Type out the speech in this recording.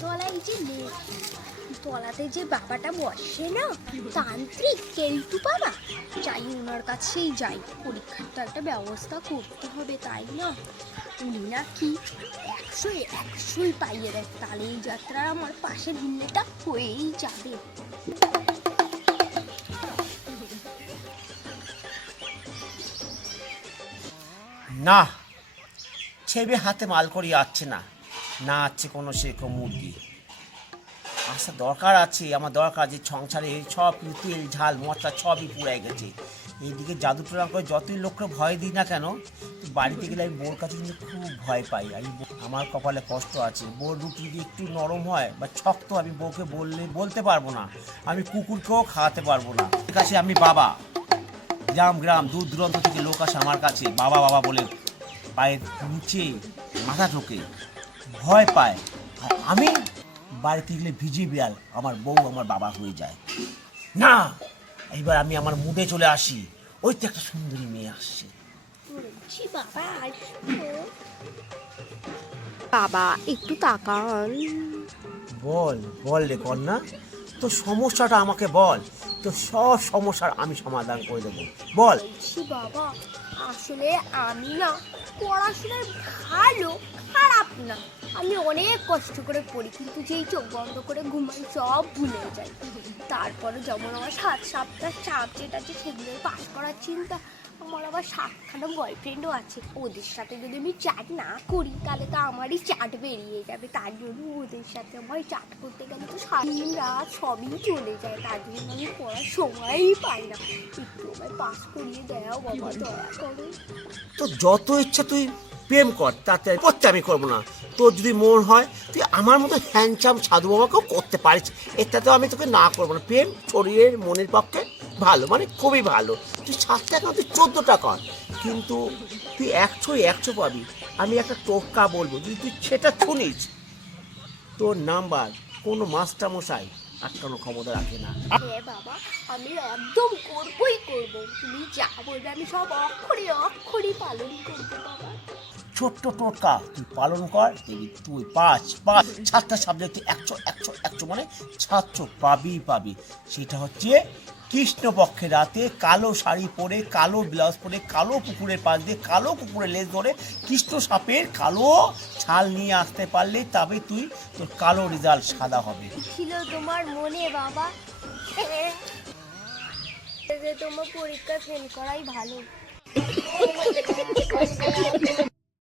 তলায় যে তলাতে যে বাবাটা বসে না, তান্ত্রিক কেলটু বাবা, যাই ওনার কাছেই যাই, পরীক্ষার তো একটা ব্যবস্থা করতে হবে, তাই না? উনি নাকি 100-100 পাইয়ে দেয়, তাহলে এই যাত্রার আমার পাশের হিন্দিটা হয়েই যাবে। না, ছেবে হাতে মাল করি আসছে না, না আছে কোনো সেরকম মুরগি। আচ্ছা দরকার আছে, আমার দরকার যে সংসারে সব তেল ঝাল মশলা সবই পুড়ে গেছে। এইদিকে জাদু টোনা করে যতই লোককে ভয় দিই না কেন, বাড়িতে গেলে আমি বোর কাছে কিন্তু খুব ভয় পাই। আমার কপালে কষ্ট আছে, বোর রুটি যদি একটু নরম হয় বা শক্ত, আমি বউকে বলতে পারবো না, আমি কুকুরকেও খাওয়াতে পারবো না। ঠিক আছে, আমি বাবা, গ্রাম দূর দূরান্ত থেকে লোক আসে আমার কাছে, বাবা বাবা বলে পায়ের নিচে মাথা ঢোকে, ভয় পায়। আর আমি বাড়িতে গেলে ভিজি বিড়াল, আমার বউ আমার বাবা হয়ে যায়। না, এইবার আমি আমার মুডে চলে আসি। ওই তো একটা সুন্দরী মেয়ে আসছে। বাবা একটু তাকান। বল বল রে কন্যা, তো সমস্যাটা আমাকে বল, তো সব সমস্যার আমি সমাধান করে দেবো, বল। বাবা আসলে আমি না পড়াশোনায় ভালো, খারাপ না, আমি অনেক কষ্ট করে পড়ি, কিন্তু যেই চোখ বন্ধ করে ঘুমাই সব ভুলে যাই। তারপরে যেমন আমার 7-7টা সাবজেক্ট আছে, সেগুলো পাস করার চিন্তা। আমার আবার 7খানা বয়ফ্রেন্ডও আছে, ওদের সাথে যদি আমি চ্যাট না করি তাহলে তো আমারই চ্যাট বেরিয়ে যাবে। তার জন্য ওদের সাথে আমার চ্যাট করতে গেলে তো সারাদিন রাত সবই চলে যায়, তার জন্য আমি পড়ার সময়ই পাই না। একটু আমায় পাস করিয়ে দেও বাবা, দয়া করো। তো যত ইচ্ছা তুই প্রেম কর, তাতে করতে আমি করবো না। তোর যদি মন হয় তুই আমার মতো হ্যান্ডসাম সাধু বাবাকেও করতে পারিস, এটাতেও আমি তোকে না করবো না। প্রেম শরীরের মনের পক্ষে ভালো, মানে খুবই ভালো। তুই 7 টাকা তুই 14টা কর, কিন্তু তুই 100 পাবি। আমি একটা টোটকা বলবো, যদি তুই সেটা শুনিস, তোর নাম্বার কোনো মাস্টারমশাই আটকানোর ক্ষমতা রাখে না। হ্যাঁ বাবা, আমি একদম করবই করব, তুমি যা বলবে আমি সব অক্ষরে অক্ষরে পালন করবো বাবা। ছোট্ট টোটকা তুই পালন কর, দেখবি তুই 7টা সাবজেক্টে 100 মানে 700 পাবি। সেটা হচ্ছে কৃষ্ণপক্ষের রাতে কালো শাড়ি পরে, কালো ব্লাউজ পরে, কালো পুকুরের পাশ দিয়ে কালো কুকুরের লেজ ধরে কৃষ্ণ সাপের কালো ছাল নিয়ে আসতে পারলে তবে তোর কালো রেজাল্ট সাদা হবে। ছিল তোমার মনে বাবা, তোমার পরীক্ষা ফেল করাই ভালো।